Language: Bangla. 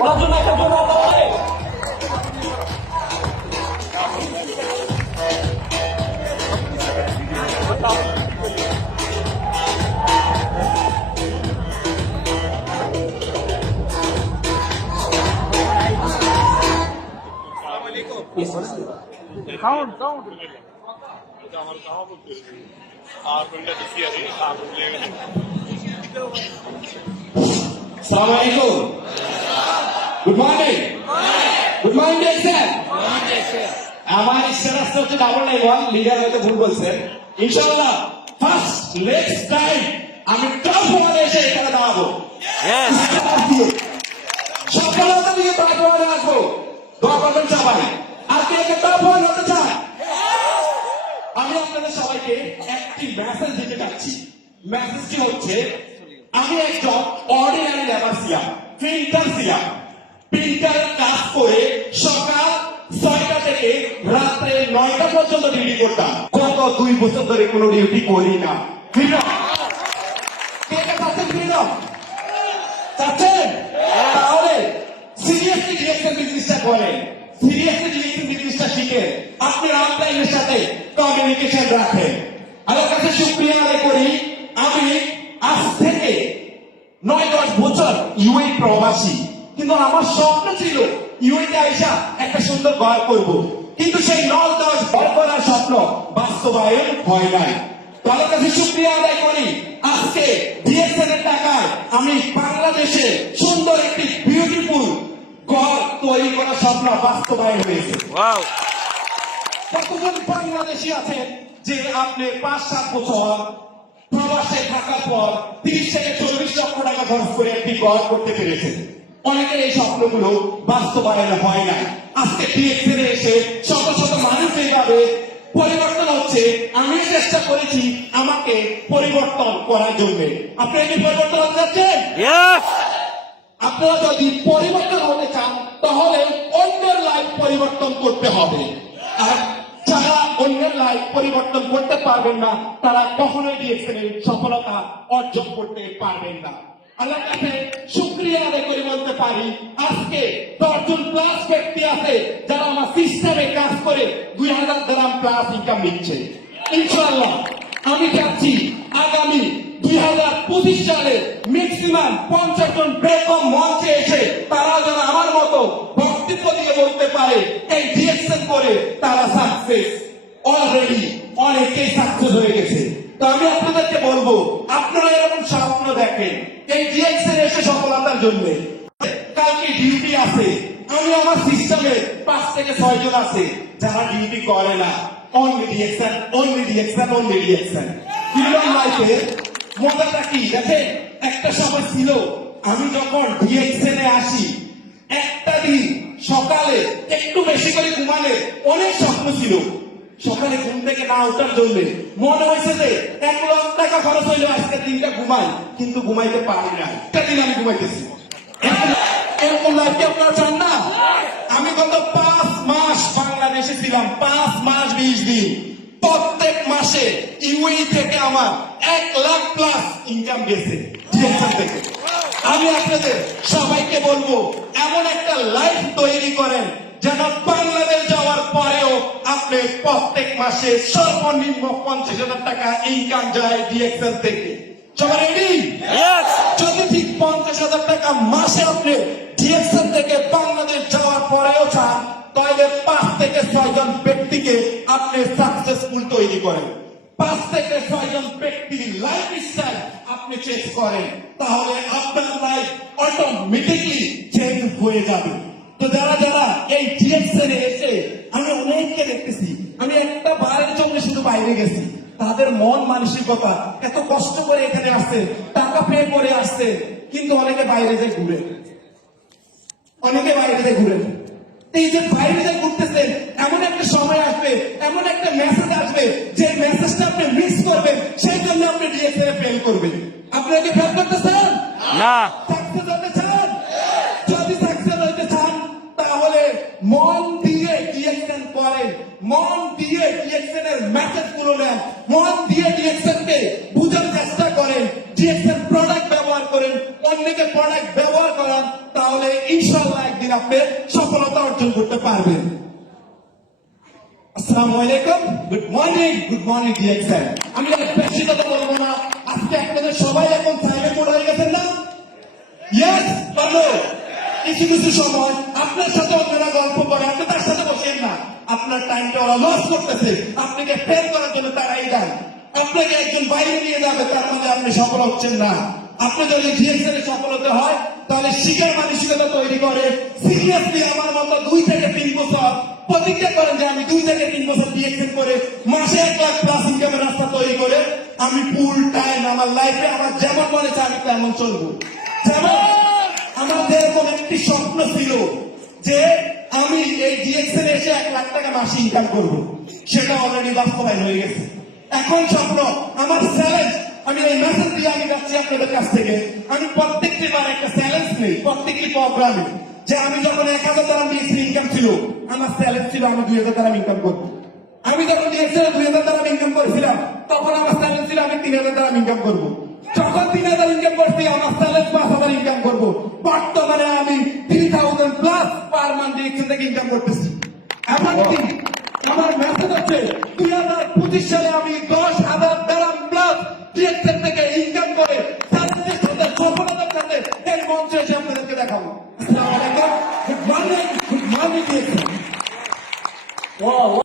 ওনার জন্য একটা জন্য Assalamualaikum. Good morning. Good morning, sir. আমার ইচ্ছা রাস্তা হচ্ছে ডাবল 91 লিডার হয়তো ভুল বলছেন ইনশাআল্লাহ ফার্স্ট নেক্সট টাইম আমি টপ ওয়ানে এসে এখানে দাঁড়াবো সফলতা দিয়ে টপ ওয়ানে আসবো দোয়া করবেন সবাই আর কে কে টপ ওয়ান হতে চায় আমি আপনাদের সবাইকে একটি মেসেজ দিতে চাচ্ছি মেসেজটি হচ্ছে আমি একজন অর্ডিনারি লেবার ছিলাম প্রিন্টার ছিলাম প্রিন্টার কাজ করে সকাল 6টা থেকে রাত্রে 9টা পর্যন্ত ডিউটি করতাম গত 2 বছর ধরে কোনো ডিউটি করি না ফ্রিডম কে কে চাচ্ছেন ফ্রিডম চাচ্ছেন তাহলে সিরিয়াসলি ডিরেকশন বিজনেসটা করেন সিরিয়াসলি ডিরেকশন বিজনেসটা শিখে আপনি রামলাইনের সাথে কমিউনিকেশন রাখেন আল্লাহর কাছে শুকরিয়া আদায় করি আমি আজ থেকে 9-10 বছর ইউএই প্রবাসী কিন্তু আমার স্বপ্ন ছিল ইউএইতে আইসা একটা সুন্দর ঘর করব কিন্তু সেই 9-10 ঘর করার স্বপ্ন বাস্তবায়ন হয় নাই তার কাছে শুকরিয়া আদায় করি আজকে ডিএসএন এর টাকায় আমি বাংলাদেশে সুন্দর একটি বিউটিফুল ঘর তৈরি করার স্বপ্ন বাস্তবায়ন হয়েছে কতজন বাংলাদেশি আছেন যে আপনি 5-7 বছর প্রবাসে থাকার পর 30 থেকে 40 লক্ষ টাকা খরচ করে একটি ঘর করতে পেরেছেন অনেকের এই স্বপ্নগুলো বাস্তবায়ন হয় না আজকে ডিএক্সএন এসে শত শত মানুষ এইভাবে পরিবর্তন হচ্ছে আমিও চেষ্টা করেছি আমাকে পরিবর্তন করার জন্য আপনারা কি পরিবর্তন হতে চাচ্ছেন আপনারা যদি পরিবর্তন হতে চান তাহলে অন্যের লাইফ পরিবর্তন করতে হবে আর যারা অন্যের লাইফ পরিবর্তন করতে পারবেন না তারা কখনোই ডিএক্সএন এর সফলতা অর্জন করতে পারবেন না আল্লাহর কাছে শুকরিয়া আদায় করে বলতে পারি আজকে 10 জন প্লাস ব্যক্তি আছে যারা আমার সিস্টেমে কাজ করে 2000 দিরহাম প্লাস ইনকাম নিচ্ছে ইনশাআল্লাহ আমি চাচ্ছি আগামী 2025 সালে ম্যাক্সিমাম 50 জন বেকম মঞ্চে এসে তারা যেন আমার মতো বক্তব্য দিয়ে বলতে পারে এই ডিএক্সএন করে তারা সাকসেস অলরেডি অনেকেই সাকসেস হয়ে গেছে তো আমি আপনাদেরকে বলবো আপনারা এরকম স্বপ্ন দেখেন এই ডিএক্সএন এসে সফলতার জন্য কালকে ডিউটি আছে আমি আমার সিস্টেমে 5 থেকে 6 জন আছে যারা ডিউটি করে না only DXN only DXN only DXN freedom লাইফে মজাটা কি দেখেন একটা সময় ছিল আমি যখন ডিএক্সএন এ আসি একটা দিন সকালে একটু বেশি করে ঘুমালে অনেক স্বপ্ন ছিল সকালে ঘুম থেকে না ওঠার জন্য মনে হয়েছে যে 1 লাখ টাকা খরচ হইলে আজকে দিনটা ঘুমাই কিন্তু ঘুমাইতে পারি না একটা দিন আমি ঘুমাইতেছি এরকম লাইফ কি আপনারা চান না আমি গত 5 মাস বাংলাদেশে ছিলাম 5 মাস 20 দিন প্রত্যেক মাসে ইউএই থেকে আমার 1 লাখ প্লাস ইনকাম গেছে ডিএক্সএন থেকে আমি আপনাদের সবাইকে বলবো এমন একটা লাইফ তৈরি করেন যেন বাংলাদেশ যাওয়ার পরেও আপনি প্রত্যেক মাসে সর্বনিম্ন 50,000 টাকা ইনকাম যায় ডিএক্সএন থেকে সবাই রেডি যদি ঠিক 50,000 টাকা মাসে আপনি ডিএক্সএন থেকে বাংলাদেশ যাওয়ার পরেও চান তাহলে 5 থেকে 6 জন ব্যক্তিকে আপনি সাকসেসফুল তৈরি করেন 5 থেকে 6 জন ব্যক্তির লাইফ স্টাইল আপনি চেঞ্জ করেন তাহলে আপনার লাইফ অটোমেটিকলি চেঞ্জ হয়ে যাবে তো যারা যারা এই ডিএক্সএন এ এসে আমি অনেককে দেখতেছি আমি একটা বারের জন্য শুধু বাইরে গেছি তাদের মন মানসিকতা এত কষ্ট করে এখানে আসছে টাকা পে করে আসছে কিন্তু অনেকে বাইরে যে ঘুরে এই যে বাইরে যে ঘুরতেছেন এমন একটা সময় আসবে এমন একটা মেসেজ আসবে যে মেসেজটা আপনি মিস করবেন সেই জন্য আপনি ডিএক্সএন এ ফেল করবেন আপনারা কি ফেল করতে চান না সাকসেস হতে চান যদি সাকসেস হতে চান তাহলে মন দিয়ে ডিএক্সএন করেন মন দিয়ে ডিএক্সএন এর মেসেজ গুলো নেন মন দিয়ে ডিএক্সএন কে বুঝার চেষ্টা করেন ডিএক্সএন প্রোডাক্ট ব্যবহার করেন অন্যকে প্রোডাক্ট ব্যবহার করান তাহলে ইনশাআল্লাহ একদিন আপনি সফলতা অর্জন করতে পারবেন। আসসালামু আলাইকুম, গুড মর্নিং ডিয়ার স্যার। আমি আর বেশি কথা বলবো না, আজকে আপনাদের সবাই এখন সাইলেন্ট মোড হয়ে গেছেন না? ইয়েস, পারলো। কিছু কিছু সময় আপনার সাথে অন্যরা গল্প করে, আপনি তার সাথে বসেন না, আপনার টাইমটা ওরা লস করতেছে, আপনাকে ফেল করার জন্য তারাই দেন। আপনাকে একজন বাইরে নিয়ে যাবে, তার মানে আপনি সফল হচ্ছেন না। আপনি যদি ডিএক্সএল এ সফল হতে হয়, তাহলে শিকার মানসিকতা তৈরি করে সিরিয়াসলি আমার মতো 2 থেকে 3 বছর প্রতিজ্ঞা করেন যে আমি 2 থেকে 3 বছর ডিএক্সএল করে মাসে 1 লাখ প্লাস ইনকামের রাস্তা তৈরি করে আমি ফুল টাইম আমার লাইফে আমার যেমন মনে চাই আমি তেমন চলবো। যেমন আমাদের এরকম একটি স্বপ্ন ছিল যে আমি এই ডিএক্সএল এসে 1 লাখ টাকা মাসে ইনকাম করবো, সেটা অলরেডি বাস্তবায়ন হয়ে গেছে। এখন স্বপ্ন আমার চ্যালেঞ্জ, আমি এই মেসেজ দিয়ে আমি যাচ্ছি আপনাদের কাছ থেকে, আমি প্রত্যেকটি বার একটা চ্যালেঞ্জ নেই প্রত্যেকটি প্রোগ্রামে, যে আমি যখন 1000 টাকা ডিএক্সএল ইনকাম ছিল, আমার চ্যালেঞ্জ ছিল আমি 2000 টাকা ইনকাম করবো। আমি যখন ডিএক্সএল 2000 টাকা ইনকাম করেছিলাম, তখন আমার চ্যালেঞ্জ ছিল আমি 3000 টাকা ইনকাম করবো। যখন 3000 ইনকাম করছি, আমার চ্যালেঞ্জ 5000 ইনকাম করবো। বর্তমানে আমি 3000 প্লাস পার মান্থ ডিএক্সএল থেকে ইনকাম করতেছি। এমনকি আমার মেসেজ হচ্ছে 2025 সালে আমি